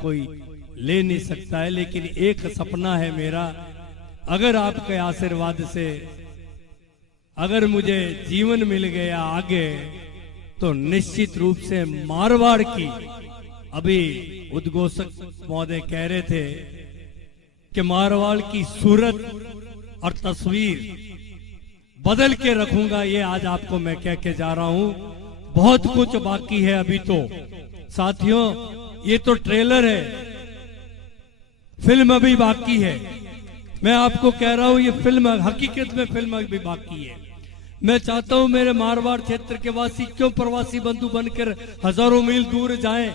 कोई ले नहीं सकता है, लेकिन एक सपना है मेरा, अगर आपके आशीर्वाद से अगर मुझे जीवन मिल गया आगे, तो निश्चित रूप से मारवाड़ की, अभी उद्घोषक महोदय कह रहे थे कि मारवाड़ की सूरत और तस्वीर बदल के रखूंगा, ये आज आपको मैं कह के जा रहा हूं। बहुत कुछ बाकी है अभी तो साथियों, ये तो ट्रेलर है, फिल्म अभी बाकी है। मैं आपको कह रहा हूं ये फिल्म, हकीकत में फिल्म अभी बाकी है। मैं चाहता हूं मेरे मारवाड़ क्षेत्र के वासी क्यों प्रवासी बंधु बनकर हजारों मील दूर जाएं,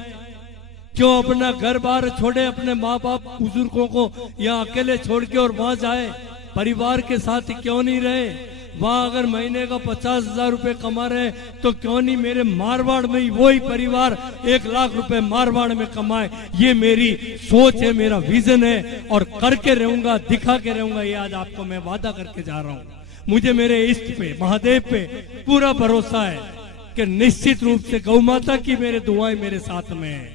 क्यों अपना घर बार छोड़े, अपने माँ बाप बुजुर्गों को यहाँ अकेले छोड़ के और वहां जाए, परिवार के साथ क्यों नहीं रहे। वहां अगर महीने का 50,000 रुपए कमा रहे तो क्यों नहीं मेरे मारवाड़ में ही वही परिवार 1 लाख रुपए मारवाड़ में कमाए। ये मेरी सोच है, मेरा विजन है, और करके रहूंगा, दिखा के रहूंगा। ये आज आपको मैं वादा करके जा रहा हूँ। मुझे मेरे इष्ट पे, महादेव पे पूरा भरोसा है कि निश्चित रूप से गौ माता की मेरे दुआएं मेरे साथ में है,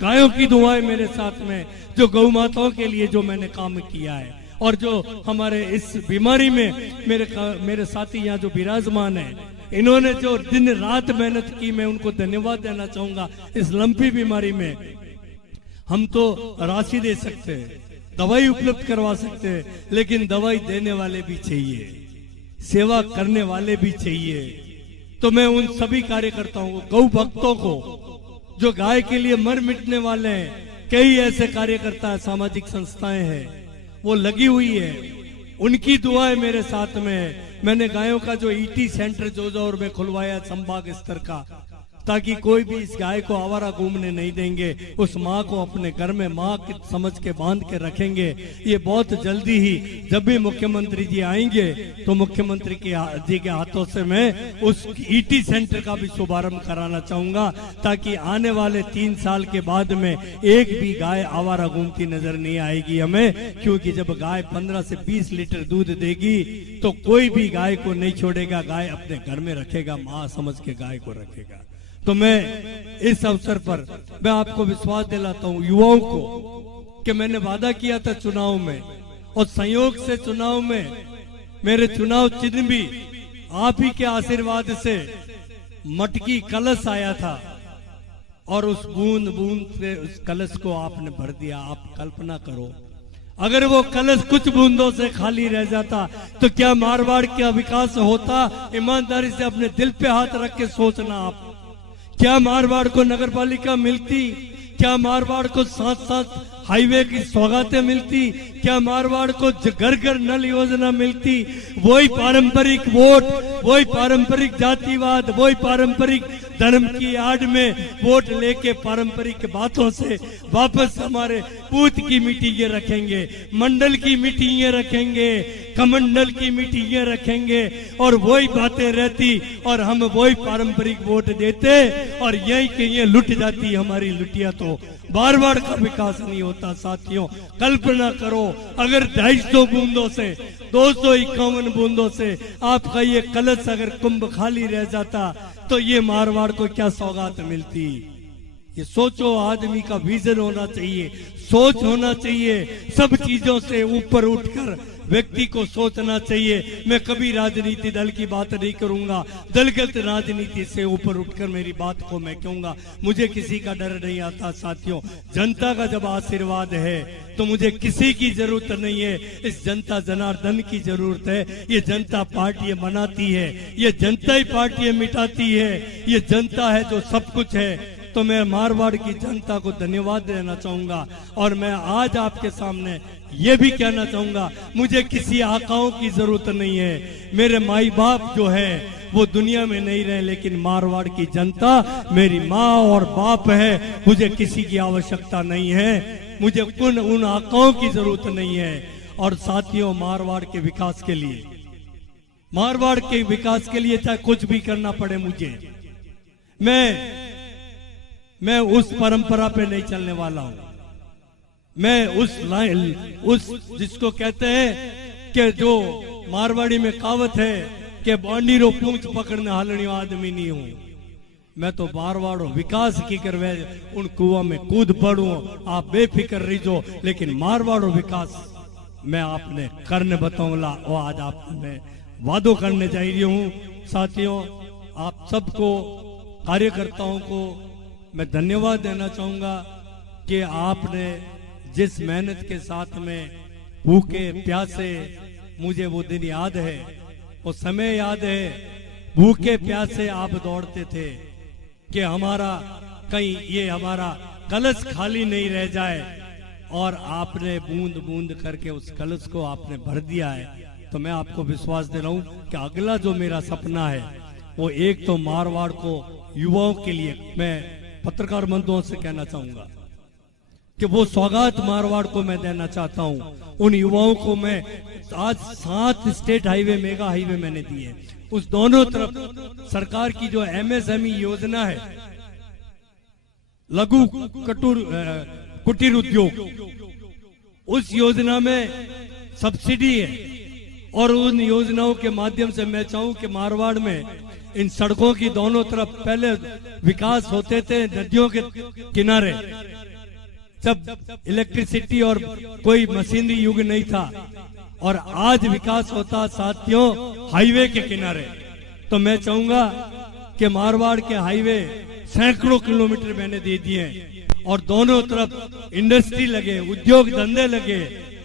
गायों की दुआएं मेरे साथ में, जो गौ माताओं के लिए जो मैंने काम किया है, और जो हमारे इस बीमारी में मेरे साथी यहाँ जो विराजमान है, इन्होंने जो दिन रात मेहनत की, मैं उनको धन्यवाद देना चाहूंगा। इस लंपी बीमारी में हम तो राशि दे सकते हैं, दवाई उपलब्ध करवा सकते हैं, लेकिन दवाई देने वाले भी चाहिए, सेवा करने वाले भी चाहिए। तो मैं उन सभी कार्यकर्ताओं को, गौ भक्तों को, जो गाय के लिए मर मिटने वाले हैं, कई ऐसे कार्यकर्ता है, सामाजिक संस्थाएं हैं, वो लगी हुई है, उनकी दुआएं मेरे साथ में है। मैंने गायों का जो ईटी सेंटर जोजौर में खुलवाया संभाग स्तर का, ताकि कोई भी इस गाय को आवारा घूमने नहीं देंगे, उस माँ को अपने घर में माँ की समझ के बांध के रखेंगे। ये बहुत जल्दी ही जब भी मुख्यमंत्री जी आएंगे तो मुख्यमंत्री जी के हाथों से मैं उस ईटी सेंटर का भी शुभारंभ कराना चाहूंगा, ताकि आने वाले 3 साल के बाद में एक भी गाय आवारा घूमती नजर नहीं आएगी हमें। क्योंकि जब गाय 15 से 20 लीटर दूध देगी तो कोई भी गाय को नहीं छोड़ेगा, गाय अपने घर में रखेगा, माँ समझ के गाय को रखेगा। तो मैं इस अवसर पर मैं आपको विश्वास दिलाता हूं, युवाओं को, कि मैंने वादा किया था चुनाव में, और संयोग से चुनाव में मेरे चुनाव चिन्ह भी आप ही के आशीर्वाद से मटकी कलश आया था, और उस बूंद बूंद से उस कलश को आपने भर दिया। आप कल्पना करो, अगर वो कलश कुछ बूंदों से खाली रह जाता तो क्या मारवाड़ का विकास होता? ईमानदारी से अपने दिल पे हाथ रख के सोचना आप, क्या मारवाड़ को नगर पालिका मिलती? क्या मारवाड़ को साथ साथ हाईवे की सौगातें मिलती? क्या मारवाड़ को घर घर नल योजना मिलती? वही पारंपरिक वोट, वही पारंपरिक जातिवाद, वही पारंपरिक धर्म की आड़ में वोट लेके पारंपरिक बातों से वापस हमारे पूत की मीटिंगें रखेंगे, मंडल की मीटिंगें रखेंगे, कमंडल की मीटिंगें रखेंगे, और वही बातें रहती और हम वही पारंपरिक वोट देते, और यही के ये लुट जाती हमारी लुटिया। तो मारवाड़ का विकास नहीं होता साथियों। कल्पना करो, अगर 250 बूंदों से, 251 बूंदों से आपका ये कलश अगर कुंभ खाली रह जाता तो ये मारवाड़ को क्या सौगात मिलती? ये सोचो, आदमी का विजन होना चाहिए, सोच होना चाहिए, सब चीजों से ऊपर उठकर व्यक्ति को सोचना चाहिए। मैं कभी राजनीति दल की बात नहीं करूंगा, दलगत राजनीति से ऊपर उठकर मेरी बात को मैं कहूंगा। मुझे किसी का डर नहीं आता साथियों। जनता का जब आशीर्वाद है तो मुझे किसी की जरूरत नहीं है, इस जनता जनार्दन की जरूरत है। ये जनता पार्टियां बनाती है, ये जनता ही पार्टियां मिटाती है, ये जनता है जो सब कुछ है। तो मैं मारवाड़ की जनता को धन्यवाद देना चाहूंगा, और मैं आज आपके सामने ये भी कहना चाहूंगा, मुझे किसी आकाओं की जरूरत नहीं है। मेरे माई बाप जो है वो दुनिया में नहीं रहे, लेकिन मारवाड़ की जनता मेरी माँ और बाप है। मुझे किसी की आवश्यकता नहीं है, मुझे उन आकाओं की जरूरत नहीं है। और साथियों, मारवाड़ के विकास के लिए, मारवाड़ के विकास के लिए चाहे कुछ भी करना पड़े मुझे, मैं उस परंपरा पे नहीं चलने वाला हूं। मैं उस जिसको कहते हैं कि जो मारवाड़ी में कहावत है कि बांडी रो पूंछ पकड़ने हालनी आदमी नहीं हूं। मैं तो बार बार विकास की करवे उन कुआ में कूद पड़ू, आप बेफिक्र रहीजो, लेकिन मारवाड़ो विकास मैं आपने करने बताऊंगा। और आज आप मैं वादो करने जा रही हूँ। साथियों, आप सबको कार्यकर्ताओं को मैं धन्यवाद देना चाहूंगा कि आपने जिस मेहनत के साथ में भूखे प्यासे, मुझे वो दिन याद है, वो समय याद है, भूखे प्यासे आप दौड़ते थे कि हमारा कहीं ये हमारा कलश खाली नहीं रह जाए, और आपने बूंद बूंद करके उस कलश को आपने भर दिया है। तो मैं आपको विश्वास दे रहा हूं कि अगला जो मेरा सपना है वो एक तो मारवाड़ को युवाओं के लिए मैं पत्रकार बंधुओं से कहना चाहूंगा कि वो सौगात मारवाड़ को मैं देना चाहता हूं। उन युवाओं को मैं आज 7 स्टेट हाईवे, मेगा हाईवे मैंने दिए, उस दोनों तरफ सरकार की जो MSME योजना है, लघु कुटीर उद्योग, उस योजना में सब्सिडी है। और उन योजनाओं के माध्यम से मैं चाहूं कि मारवाड़ में इन सड़कों की दोनों तरफ पहले विकास होते थे नदियों के किनारे, जब इलेक्ट्रिसिटी और कोई मशीनरी युग नहीं था, और आज विकास होता साथियों हाईवे के किनारे। तो मैं चाहूंगा कि मारवाड़ के हाईवे सैकड़ों किलोमीटर मैंने दे दिए, और दोनों तरफ इंडस्ट्री लगे, उद्योग धंधे लगे,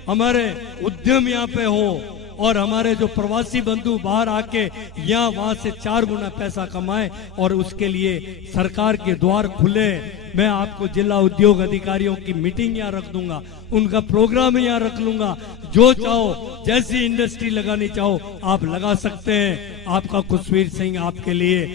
हमारे उद्यम यहाँ पे हो, और हमारे जो प्रवासी बंधु बाहर आके यहाँ वहां से 4 गुना पैसा कमाए, और उसके लिए सरकार के द्वार खुले। मैं आपको जिला उद्योग अधिकारियों की मीटिंग यहाँ रख दूंगा, उनका प्रोग्राम यहाँ रख लूंगा। जो चाहो, जैसी इंडस्ट्री लगानी चाहो आप लगा सकते हैं। आपका कुशवीर सिंह आपके लिए